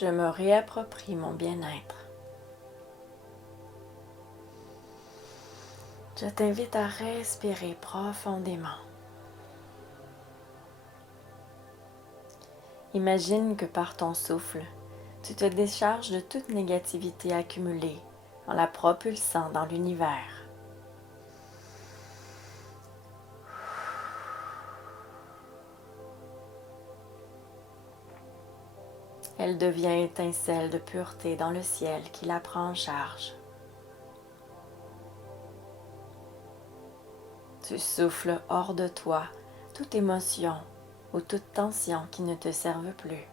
Je me réapproprie mon bien-être. Je t'invite à respirer profondément. Imagine que par ton souffle, tu te décharges de toute négativité accumulée en la propulsant dans l'univers. Elle devient étincelle de pureté dans le ciel qui la prend en charge. Tu souffles hors de toi toute émotion ou toute tension qui ne te serve plus.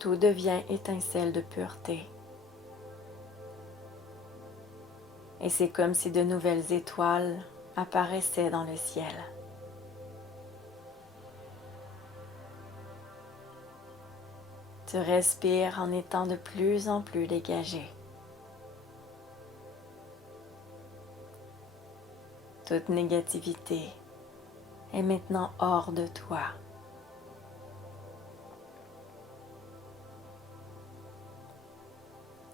Tout devient étincelle de pureté. Et c'est comme si de nouvelles étoiles apparaissaient dans le ciel. Tu respires en étant de plus en plus dégagé. Toute négativité est maintenant hors de toi.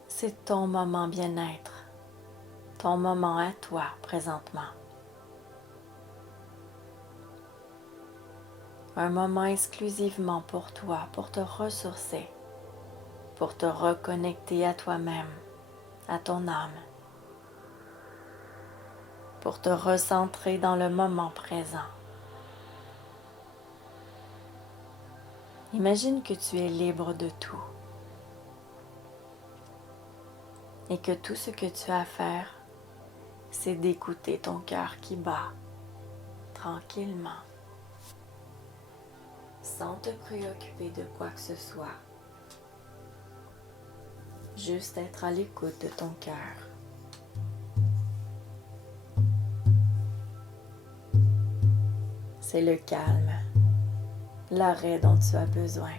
C'est ton moment bien-être, ton moment à toi présentement. Un moment exclusivement pour toi, pour te ressourcer, pour te reconnecter à toi-même, à ton âme, pour te recentrer dans le moment présent. Imagine que tu es libre de tout et que tout ce que tu as à faire, c'est d'écouter ton cœur qui bat tranquillement, sans te préoccuper de quoi que ce soit. Juste être à l'écoute de ton cœur. C'est le calme, l'arrêt dont tu as besoin.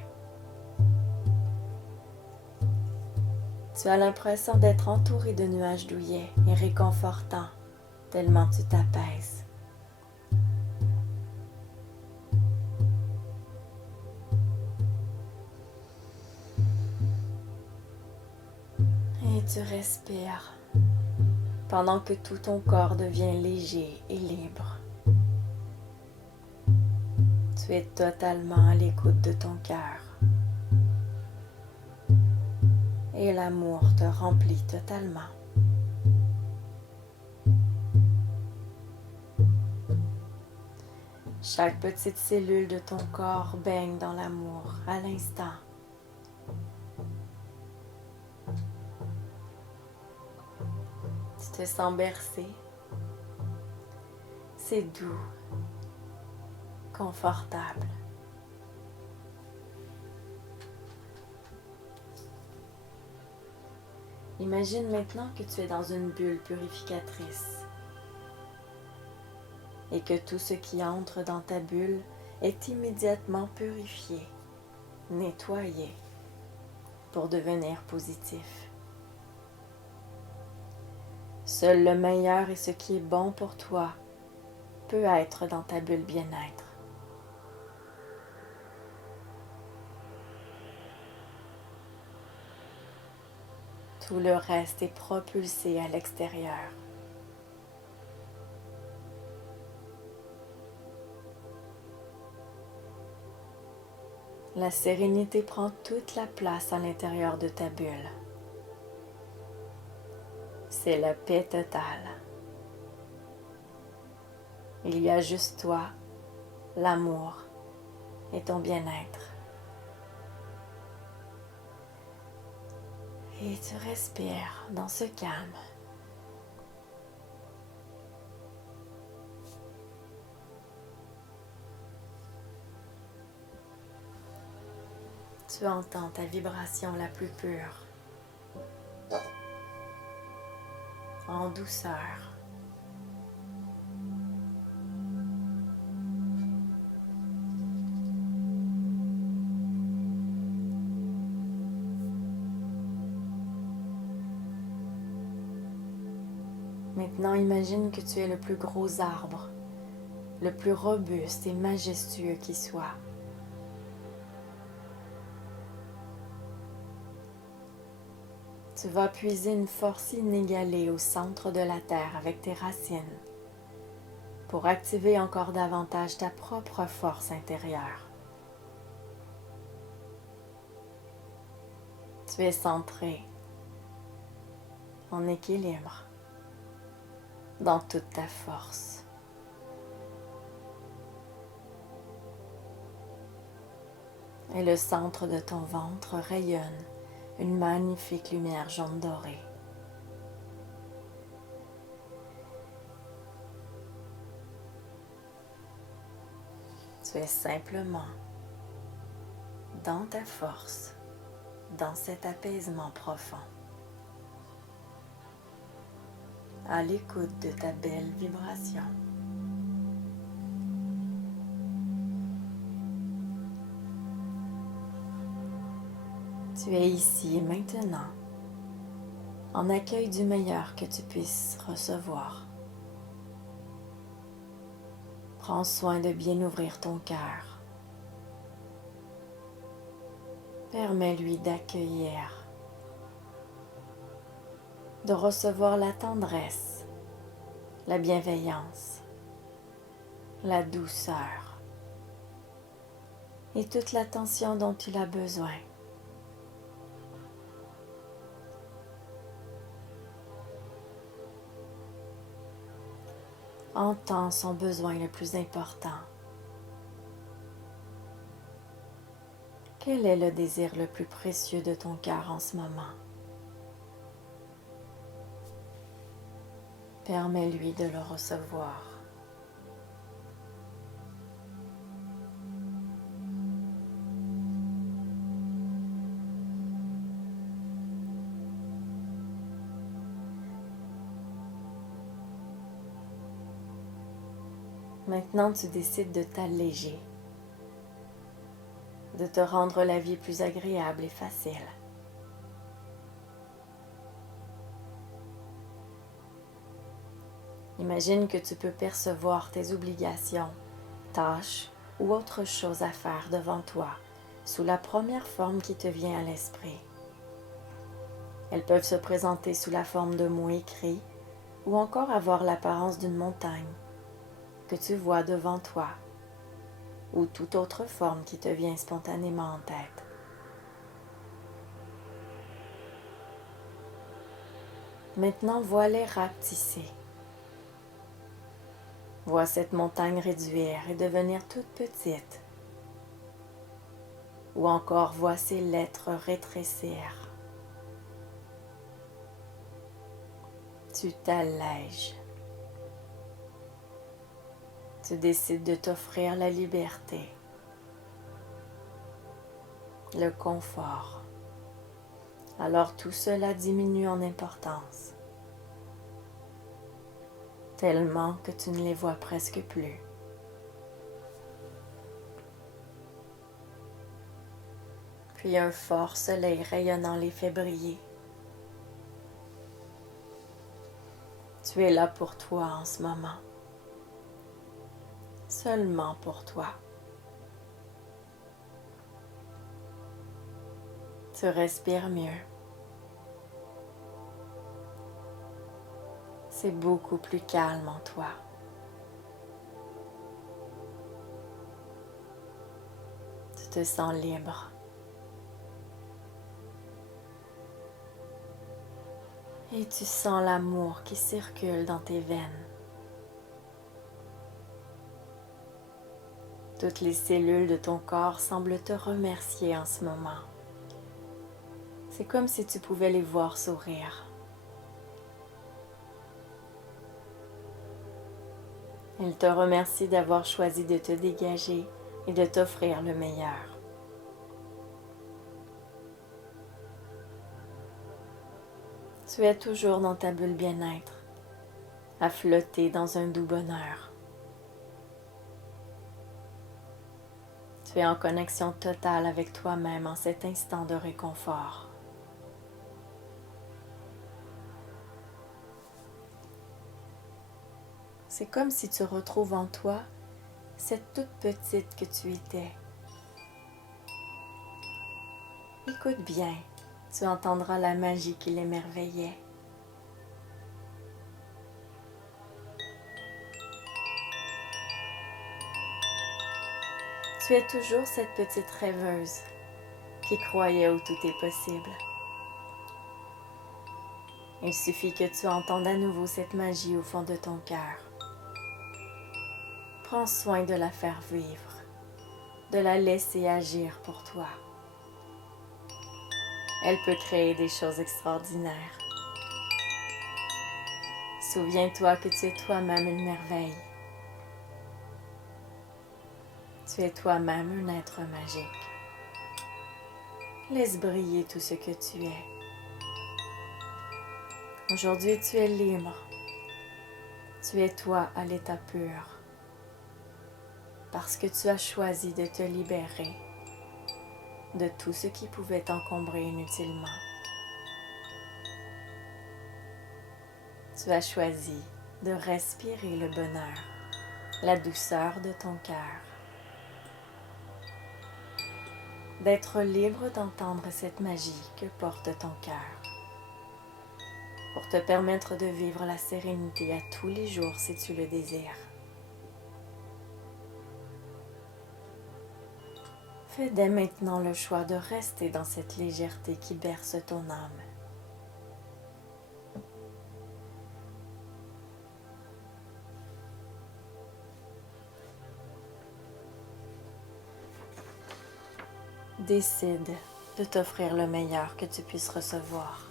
Tu as l'impression d'être entouré de nuages douillets et réconfortants, tellement tu t'apaises. Et tu respires pendant que tout ton corps devient léger et libre. Tu es totalement à l'écoute de ton cœur. Et l'amour te remplit totalement. Chaque petite cellule de ton corps baigne dans l'amour à l'instant. Tu te sens bercé. C'est doux, confortable. Imagine maintenant que tu es dans une bulle purificatrice et que tout ce qui entre dans ta bulle est immédiatement purifié, nettoyé pour devenir positif. Seul le meilleur et ce qui est bon pour toi peut être dans ta bulle bien-être. Tout le reste est propulsé à l'extérieur. La sérénité prend toute la place à l'intérieur de ta bulle. C'est la paix totale. Il y a juste toi, l'amour et ton bien-être. Et tu respires dans ce calme. Tu entends ta vibration la plus pure, en douceur. Maintenant, imagine que tu es le plus gros arbre, le plus robuste et majestueux qui soit. Tu vas puiser une force inégalée au centre de la terre avec tes racines pour activer encore davantage ta propre force intérieure. Tu es centré, en équilibre, dans toute ta force. Et le centre de ton ventre rayonne une magnifique lumière jaune dorée. Tu es simplement dans ta force, dans cet apaisement profond, à l'écoute de ta belle vibration. Tu es ici et maintenant, en accueil du meilleur que tu puisses recevoir. Prends soin de bien ouvrir ton cœur. Permets-lui d'accueillir, de recevoir la tendresse, la bienveillance, la douceur et toute l'attention dont il a besoin. Entends son besoin le plus important. Quel est le désir le plus précieux de ton cœur en ce moment? Permets-lui de le recevoir. Maintenant, tu décides de t'alléger, de te rendre la vie plus agréable et facile. Imagine que tu peux percevoir tes obligations, tâches ou autres choses à faire devant toi sous la première forme qui te vient à l'esprit. Elles peuvent se présenter sous la forme de mots écrits ou encore avoir l'apparence d'une montagne que tu vois devant toi ou toute autre forme qui te vient spontanément en tête. Maintenant, vois-les rapetisser. Vois cette montagne réduire et devenir toute petite. Ou encore vois ces lettres rétrécir. Tu t'allèges. Tu décides de t'offrir la liberté, le confort. Alors tout cela diminue en importance, tellement que tu ne les vois presque plus. Puis un fort soleil rayonnant les fait briller. Tu es là pour toi en ce moment. Seulement pour toi. Tu respires mieux. C'est beaucoup plus calme en toi. Tu te sens libre. Et tu sens l'amour qui circule dans tes veines. Toutes les cellules de ton corps semblent te remercier en ce moment. C'est comme si tu pouvais les voir sourire. Elles te remercient d'avoir choisi de te dégager et de t'offrir le meilleur. Tu es toujours dans ta bulle bien-être, à flotter dans un doux bonheur. Tu es en connexion totale avec toi-même en cet instant de réconfort. C'est comme si tu retrouves en toi cette toute petite que tu étais. Écoute bien Tu entendras la magie qui l'émerveillait. Tu es toujours cette petite rêveuse qui croyait où tout est possible. Il suffit que tu entendes à nouveau cette magie au fond de ton cœur. Prends soin de la faire vivre, de la laisser agir pour toi. Elle peut créer des choses extraordinaires. Souviens-toi que tu es toi-même une merveille. Tu es toi-même un être magique. Laisse briller tout ce que tu es. Aujourd'hui, tu es libre. Tu es toi à l'état pur. Parce que tu as choisi de te libérer de tout ce qui pouvait t'encombrer inutilement. Tu as choisi de respirer le bonheur, la douceur de ton cœur. D'être libre d'entendre cette magie que porte ton cœur. Pour te permettre de vivre la sérénité à tous les jours si tu le désires. Fais dès maintenant le choix de rester dans cette légèreté qui berce ton âme. Décide de t'offrir le meilleur que tu puisses recevoir.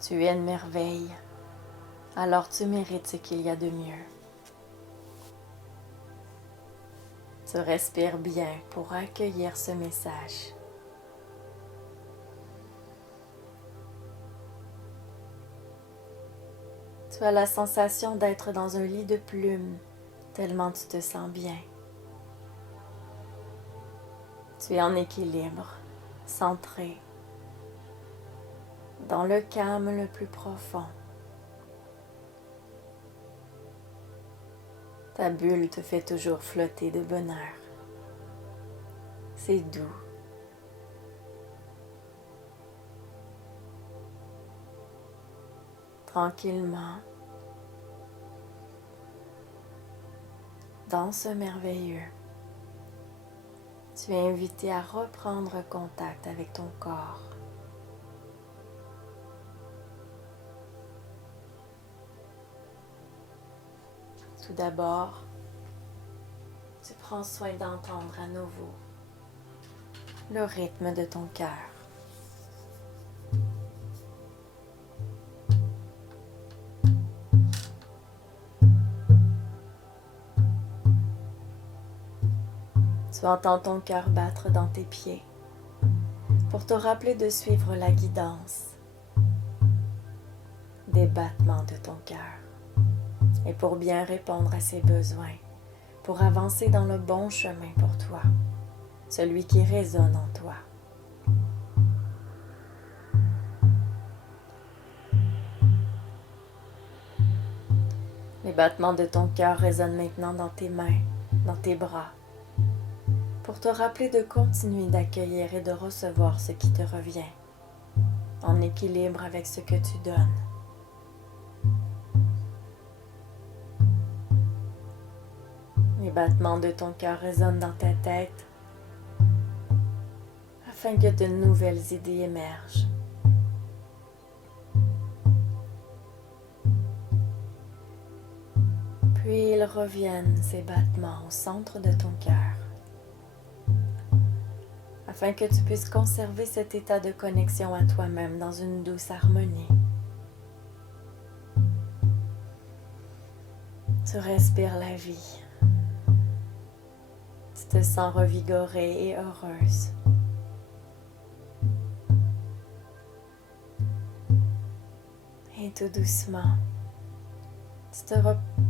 Tu es une merveille, alors tu mérites ce qu'il y a de mieux. Tu respires bien pour accueillir ce message. Tu as la sensation d'être dans un lit de plumes, tellement tu te sens bien. Tu es en équilibre, centré, dans le calme le plus profond. Ta bulle te fait toujours flotter de bonheur. C'est doux. Tranquillement, dans ce merveilleux, tu es invité à reprendre contact avec ton corps. Tout d'abord, tu prends soin d'entendre à nouveau le rythme de ton cœur. Tu entends ton cœur battre dans tes pieds pour te rappeler de suivre la guidance des battements de ton cœur et pour bien répondre à ses besoins, pour avancer dans le bon chemin pour toi, celui qui résonne en toi. Les battements de ton cœur résonnent maintenant dans tes mains, dans tes bras, pour te rappeler de continuer d'accueillir et de recevoir ce qui te revient, en équilibre avec ce que tu donnes. Les battements de ton cœur résonnent dans ta tête, afin que de nouvelles idées émergent. Puis ils reviennent, ces battements, au centre de ton cœur, afin que tu puisses conserver cet état de connexion à toi-même dans une douce harmonie. Tu respires la vie. Tu te sens revigorée et heureuse. Et tout doucement, tu te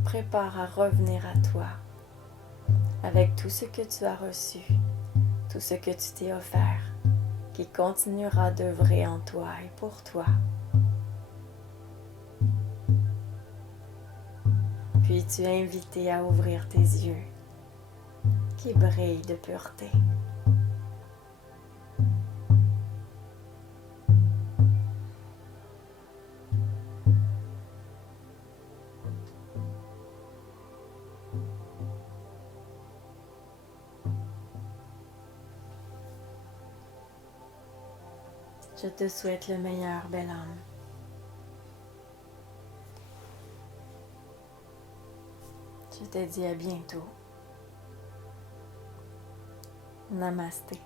prépares à revenir à toi avec tout ce que tu as reçu, tout ce que tu t'es offert, qui continuera d'œuvrer en toi et pour toi. Puis tu es invité à ouvrir tes yeux qui brillent de pureté. Je te souhaite le meilleur, belle âme. Je te dis à bientôt. Namasté.